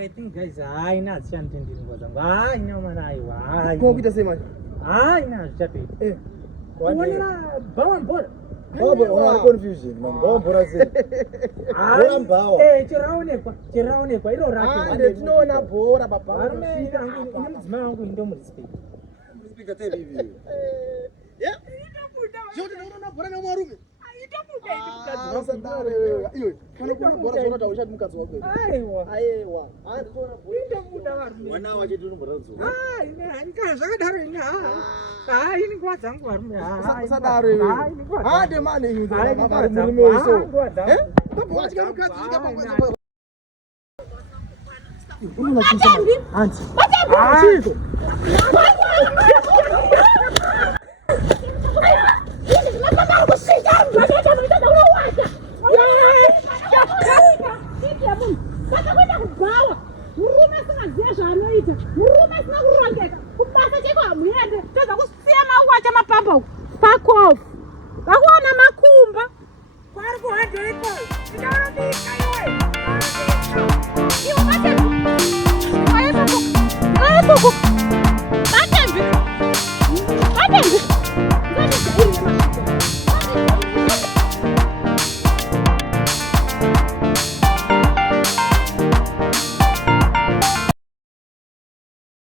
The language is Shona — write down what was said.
I think guys, haina dzichanditenderi nguva dzangu. Haina mana aiwa. Haina. Kokuita sei manje? Haina zvichatoita. Kuonera bhawa bhora. Bhawa confusion, man. Bhawa bhora sei. Bhora mbawa. Chiraonekwa iro rake. Ndinoona bhora baba. Varume ine mudzimai wangu ndomurespect. Speaker tell you. Yeah. Joti unaona bhora na mwarume. Fuck off.